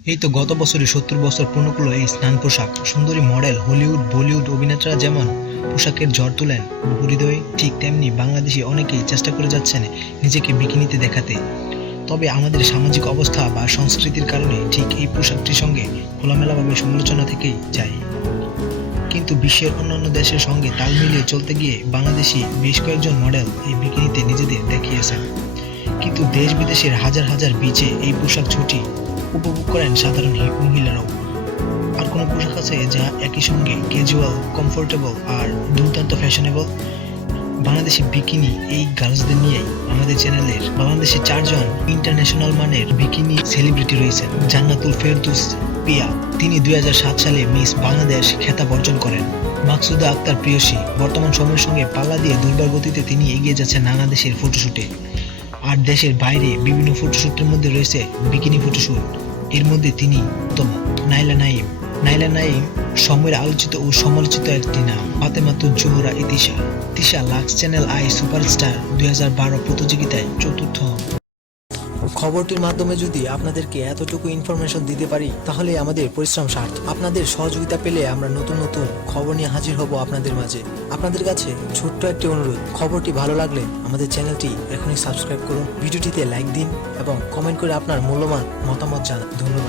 এই তো গত বছরই সত্তর বছর পূর্ণ এই স্নান পোশাক। সুন্দরী মডেল, হলিউড, বলিউড অভিনেতারা যেমন পোশাকের ঝড় তোলেন হৃদয়ে ঠিক তেমনি বাংলাদেশি অনেকেই চেষ্টা করে যাচ্ছেন নিজেকে বিকিনিতে দেখাতে। তবে আমাদের সামাজিক অবস্থা বা সংস্কৃতির কারণে ঠিক এই পোশাকটির সঙ্গে খোলামেলাভাবে সমালোচনা থেকেই যায়। কিন্তু বিশ্বের অন্যান্য দেশের সঙ্গে তাল মিলিয়ে চলতে গিয়ে বাংলাদেশি বেশ কয়েকজন মডেল এই বিকিনিতে নিজেদের দেখিয়েছেন। কিন্তু দেশ বিদেশের হাজার হাজার বিচে এই পোশাক ছুটি উপভোগ করেন সাধারণ মহিলারাও। আর কোনো পোশাক আছে যা একই সঙ্গে ক্যাজুয়াল কমফোর্টেবল আর দুর্দান্ত ফ্যাশনেবল বাংলাদেশি বিকিনি, এই গার্লসদের নিয়েই আমাদের চ্যানেলের বাংলাদেশে চারজন ইন্টারন্যাশনাল মানের বিকিনি সেলিব্রিটি রয়েছেন। জান্নাতুল ফেরদুস, পিয়া, তিনি দুই হাজার সাত সালে মিস বাংলাদেশ খেতাব অর্জন করেন। মাকসুদা আক্তার প্রিয়সী, বর্তমান সময়ের সঙ্গে পাল্লা দিয়ে দুর্বার গতিতে তিনি এগিয়ে যাচ্ছেন নানা দেশের ফটোশুটে আর দেশের বাইরে বিভিন্ন ফটোশুটের মধ্যে রয়েছে বিকিনি ফটোশ্যুট এর মধ্যে তিনি তম নাইলা নাইম। নাইলা নাইম সময়ের আলোচিত ও সমালোচিত একটি নাম। Fatematu Johora Itisha. Tisha Lux channel I superstar দুই হাজার বারো প্রতিযোগিতায় চতুর্থ। খবরটির মাধ্যমে যদি আপনাদেরকে এতটুকু ইনফরমেশন দিতে পারি, তাহলে আমাদের পরিশ্রম সার্থ আপনাদের সহযোগিতা পেলে আমরা নতুন নতুন খবর নিয়ে হাজির হব আপনাদের মাঝে। আপনাদের কাছে ছোট্ট একটি অনুরোধ, খবরটি ভালো লাগলে আমাদের চ্যানেলটি এখনই সাবস্ক্রাইব করুন, ভিডিওটিতে লাইক দিন এবং কমেন্ট করে আপনার মূল্যবান মতামত জানান। ধন্যবাদ।